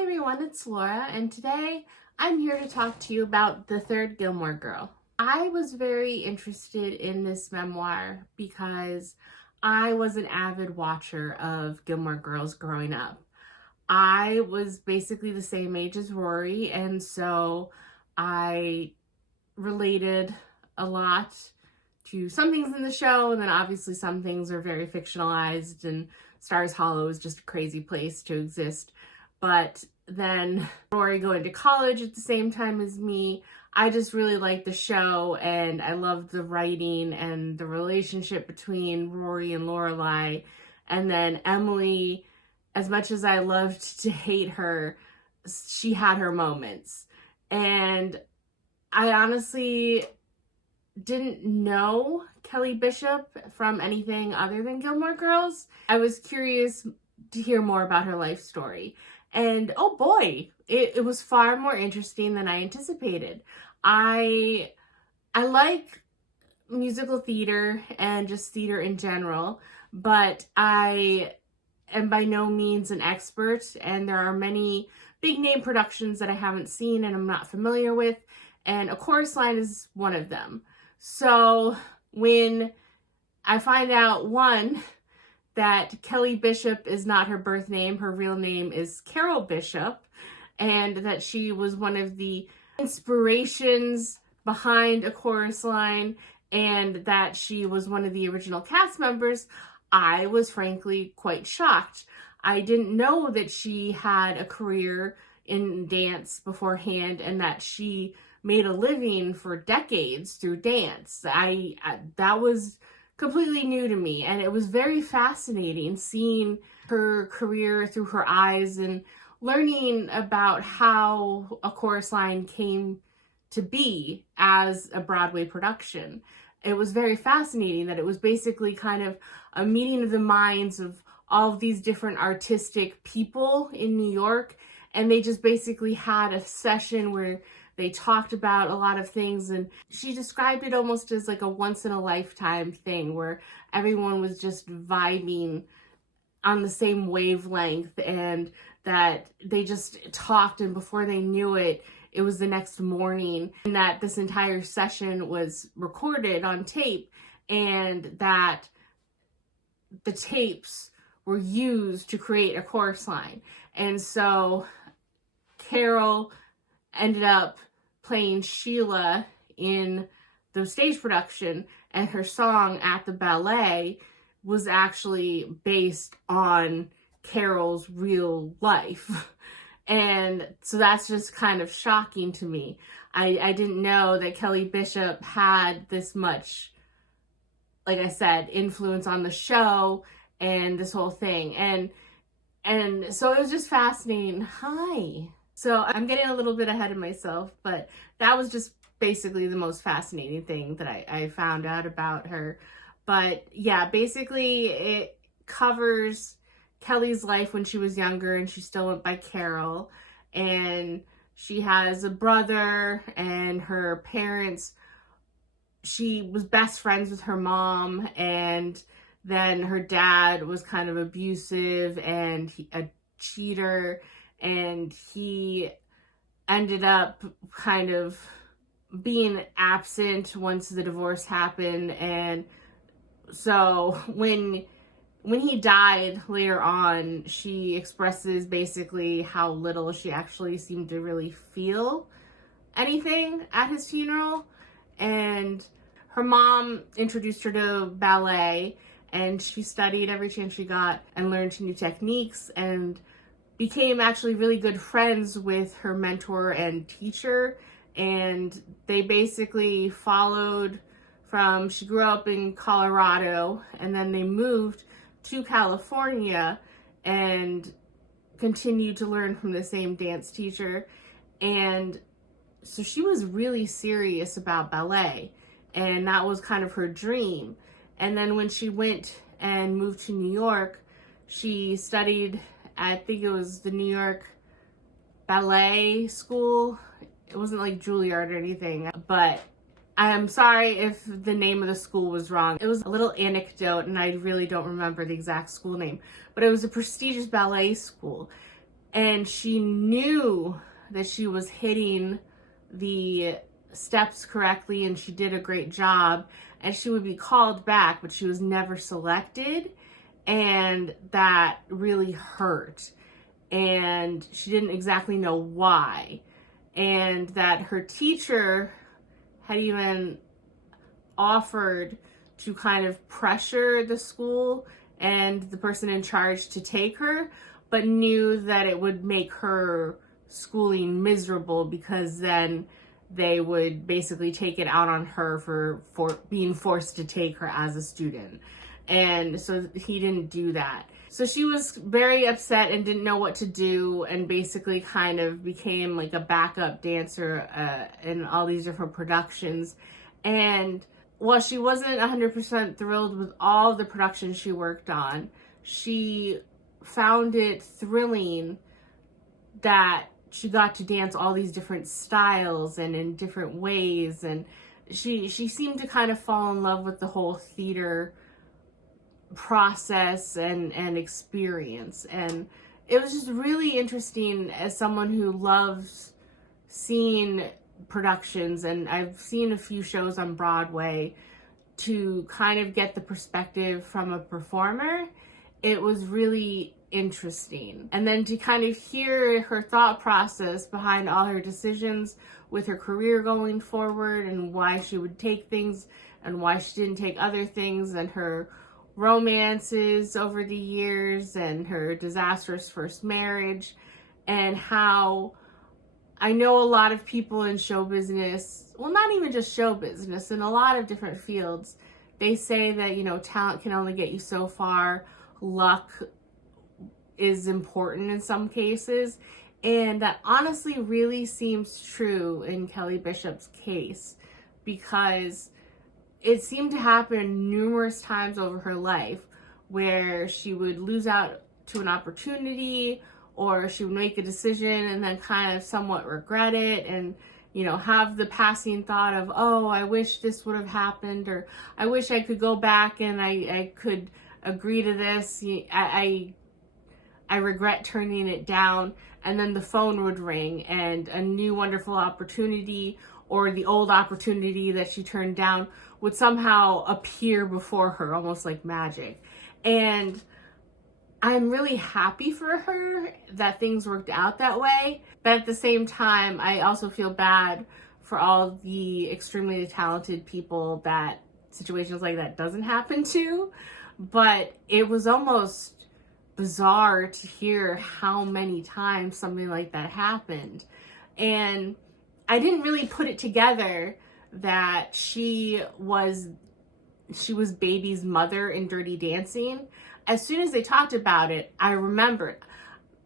Hi everyone, it's Laura, and today I'm here to talk to you about The Third Gilmore Girl. I was very interested in this memoir because I was an avid watcher of Gilmore Girls growing up. I was basically the same age as Rory, and so I related a lot to some things in the show, and then obviously some things are very fictionalized, and Stars Hollow is just a crazy place to exist. But then Rory going to college at the same time as me, I just really liked the show, and I loved the writing and the relationship between Rory and Lorelai. And then Emily, as much as I loved to hate her, she had her moments. And I honestly didn't know Kelly Bishop from anything other than Gilmore Girls. I was curious to hear more about her life story. And oh boy, it was far more interesting than I anticipated. I like musical theater and just theater in general, but I am by no means an expert, and there are many big name productions that I haven't seen and I'm not familiar with, and A Chorus Line is one of them. So when I find out, one, that Kelly Bishop is not her birth name, her real name is Carol Bishop, and that she was one of the inspirations behind A Chorus Line, and that she was one of the original cast members, I was frankly quite shocked. I didn't know that she had a career in dance beforehand, and that she made a living for decades through dance. That was completely new to me, and it was very fascinating seeing her career through her eyes and learning about how A Chorus Line came to be as a Broadway production. It was very fascinating that it was basically kind of a meeting of the minds of all of these different artistic people in New York, and they just basically had a session where they talked about a lot of things, and she described it almost as like a once-in-a-lifetime thing where everyone was just vibing on the same wavelength, and that they just talked, and before they knew it, it was the next morning, and that this entire session was recorded on tape, and that the tapes were used to create A Chorus Line. And so Carol ended up playing Sheila in the stage production, and her song At the Ballet was actually based on Carol's real life. And so that's just kind of shocking to me. I didn't know that Kelly Bishop had this much, like I said, influence on the show and this whole thing. And so it was just fascinating. Hi. So I'm getting a little bit ahead of myself, but that was just basically the most fascinating thing that I found out about her. But yeah, basically it covers Kelly's life when she was younger and she still went by Carol. And she has a brother, and her parents, she was best friends with her mom, and then her dad was kind of abusive and a cheater, and he ended up kind of being absent once the divorce happened. And so when he died later on, she expresses basically how little she actually seemed to really feel anything at his funeral. And her mom introduced her to ballet, and she studied every chance she got and learned new techniques, and became actually really good friends with her mentor and teacher. And they basically followed from, she grew up in Colorado, and then they moved to California and continued to learn from the same dance teacher. And so she was really serious about ballet, and that was kind of her dream. And then when she went and moved to New York, she studied, I think it was the New York Ballet School. It wasn't like Juilliard or anything, but I am sorry if the name of the school was wrong. It was a little anecdote, and I really don't remember the exact school name, but it was a prestigious ballet school. and she knew that she was hitting the steps correctly and she did a great job, and she would be called back, but she was never selected, and that really hurt, and she didn't exactly know why, and that her teacher had even offered to kind of pressure the school and the person in charge to take her, but knew that it would make her schooling miserable because then they would basically take it out on her for being forced to take her as a student. And so he didn't do that. So she was very upset and didn't know what to do, and basically kind of became like a backup dancer in all these different productions. And while she wasn't 100% thrilled with all the productions she worked on, she found it thrilling that she got to dance all these different styles and in different ways, and she seemed to kind of fall in love with the whole theater process and experience. And it was just really interesting as someone who loves seeing productions, and I've seen a few shows on Broadway, to kind of get the perspective from a performer. It was really interesting. And then to kind of hear her thought process behind all her decisions with her career going forward, and why she would take things and why she didn't take other things, and her romances over the years and her disastrous first marriage, and how I know a lot of people in show business, well, not even just show business, in a lot of different fields, they say that, you know, talent can only get you so far. Luck is important in some cases. And that honestly really seems true in Kelly Bishop's case, because it seemed to happen numerous times over her life where she would lose out to an opportunity, or she would make a decision and then kind of somewhat regret it, and, you know, have the passing thought of, oh, I wish this would have happened, or I wish I could go back and I could agree to this. I regret turning it down. And then the phone would ring and a new wonderful opportunity, or the old opportunity that she turned down, would somehow appear before her, almost like magic. And I'm really happy for her that things worked out that way. But at the same time, I also feel bad for all the extremely talented people that situations like that doesn't happen to. But it was almost bizarre to hear how many times something like that happened. And I didn't really put it together that she was Baby's mother in Dirty Dancing. As soon as they talked about it, I remembered.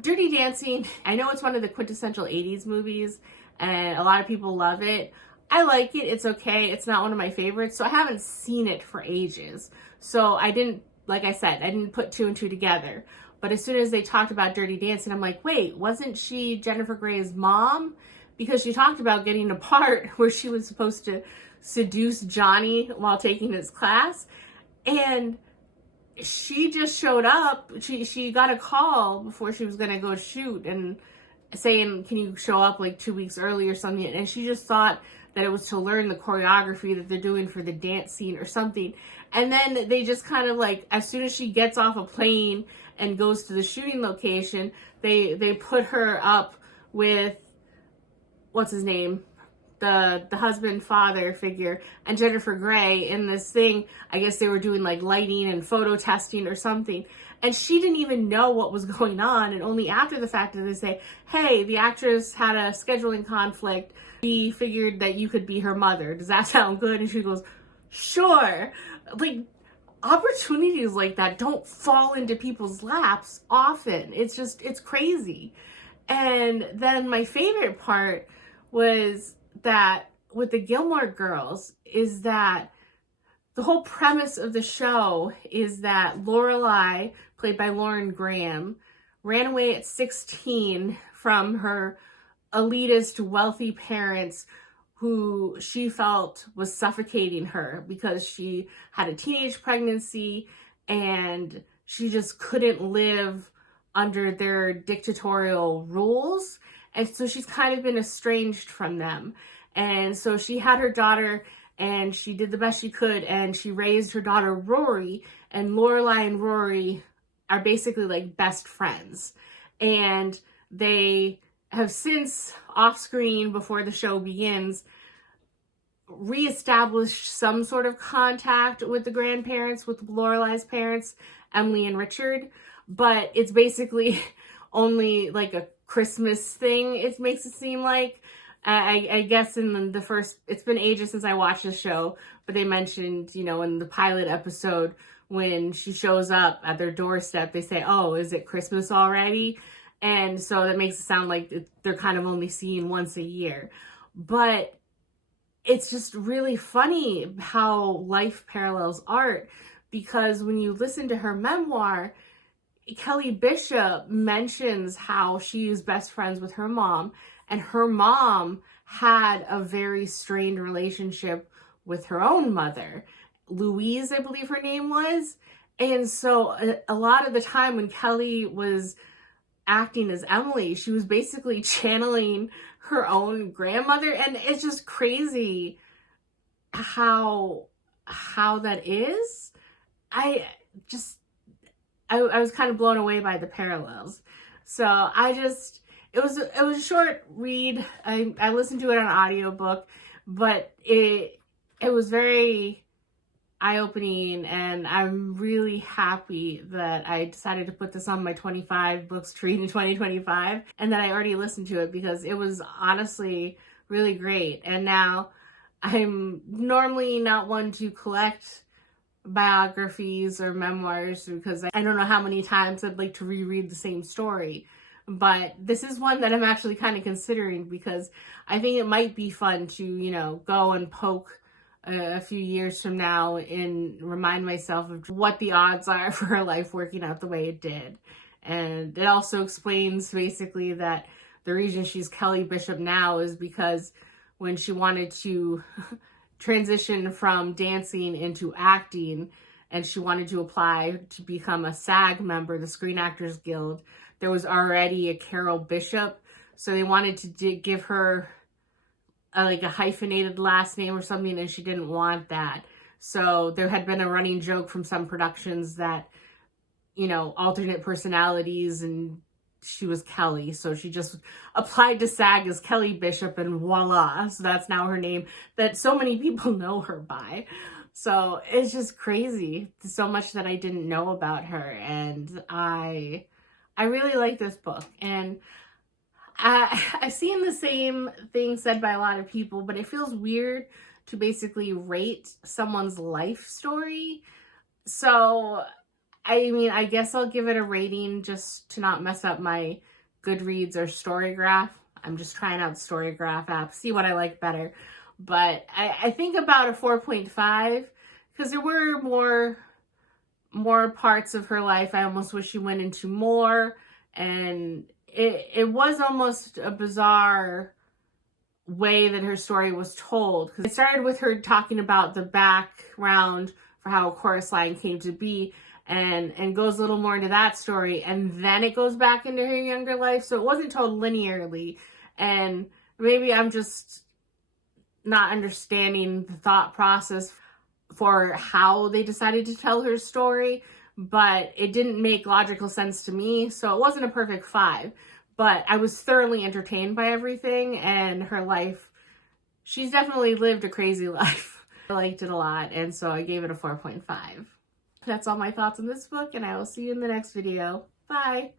Dirty Dancing, I know it's one of the quintessential 80s movies, and a lot of people love it. I like it, it's okay, it's not one of my favorites, so I haven't seen it for ages. So I didn't, like I said, I didn't put two and two together. But as soon as they talked about Dirty Dancing, I'm like, wait, wasn't she Jennifer Grey's mom? Because she talked about getting a part where she was supposed to seduce Johnny while taking his class. And she just showed up. She got a call before she was going to go shoot and saying, can you show up like 2 weeks early or something? And she just thought that it was to learn the choreography that they're doing for the dance scene or something. And then they just kind of like, as soon as she gets off a plane and goes to the shooting location, they put her up with, what's his name? The husband father figure and Jennifer Grey in this thing. I guess they were doing like lighting and photo testing or something. And she didn't even know what was going on. And only after the fact did they say, hey, the actress had a scheduling conflict. We figured that you could be her mother. Does that sound good? And she goes, sure. Like, opportunities like that don't fall into people's laps often. It's crazy. And then my favorite part was that with the Gilmore Girls is that the whole premise of the show is that Lorelai, played by Lauren Graham, ran away at 16 from her elitist, wealthy parents who she felt was suffocating her because she had a teenage pregnancy and she just couldn't live under their dictatorial rules. And so she's kind of been estranged from them. And so she had her daughter, and she did the best she could, and she raised her daughter Rory, and Lorelai and Rory are basically like best friends. And they have since, off screen before the show begins, reestablished some sort of contact with the grandparents, with Lorelai's parents, Emily and Richard, but it's basically only like a Christmas thing, it makes it seem like. I guess in the first, it's been ages since I watched the show, but they mentioned, you know, in the pilot episode, when she shows up at their doorstep, they say, oh, is it Christmas already? And so that makes it sound like they're kind of only seen once a year. But it's just really funny how life parallels art, because when you listen to her memoir, Kelly Bishop mentions how she was best friends with her mom, and her mom had a very strained relationship with her own mother. Louise, I believe her name was. And so a lot of the time when Kelly was acting as Emily, she was basically channeling her own grandmother. And it's just crazy how that is. I was kind of blown away by the parallels. So it was a short read. I listened to it on audiobook, but it was very eye-opening, and I'm really happy that I decided to put this on my 25 books to read in 2025, and that I already listened to it, because it was honestly really great. And now I'm normally not one to collect biographies or memoirs, because I don't know how many times I'd like to reread the same story. But this is one that I'm actually kind of considering, because I think it might be fun to, you know, go and poke a few years from now and remind myself of what the odds are for her life working out the way it did. And it also explains basically that the reason she's Kelly Bishop now is because when she wanted to transition from dancing into acting, and she wanted to apply to become a SAG member, the Screen Actors Guild, there was already a Carol Bishop, so they wanted to give her like a hyphenated last name or something, and she didn't want that. So there had been a running joke from some productions that, you know, alternate personalities, and she was Kelly, so she just applied to SAG as Kelly Bishop, and voila, so that's now her name that so many people know her by. So it's just crazy, so much that I didn't know about her, and I really like this book. And I've seen the same thing said by a lot of people, but it feels weird to basically rate someone's life story. So, I mean, I guess I'll give it a rating just to not mess up my Goodreads or Storygraph. I'm just trying out the Storygraph app, see what I like better. But I think about a 4.5, because there were more parts of her life I almost wish she went into more, and it was almost a bizarre way that her story was told, because it started with her talking about the background for how a chorus line came to be, and goes a little more into that story, and then it goes back into her younger life. So it wasn't told linearly, and maybe I'm just not understanding the thought process for how they decided to tell her story, but it didn't make logical sense to me, so it wasn't a perfect 5. But I was thoroughly entertained by everything, and her life, she's definitely lived a crazy life. I liked it a lot, and so I gave it a 4.5. That's all my thoughts on this book, and I will see you in the next video. Bye!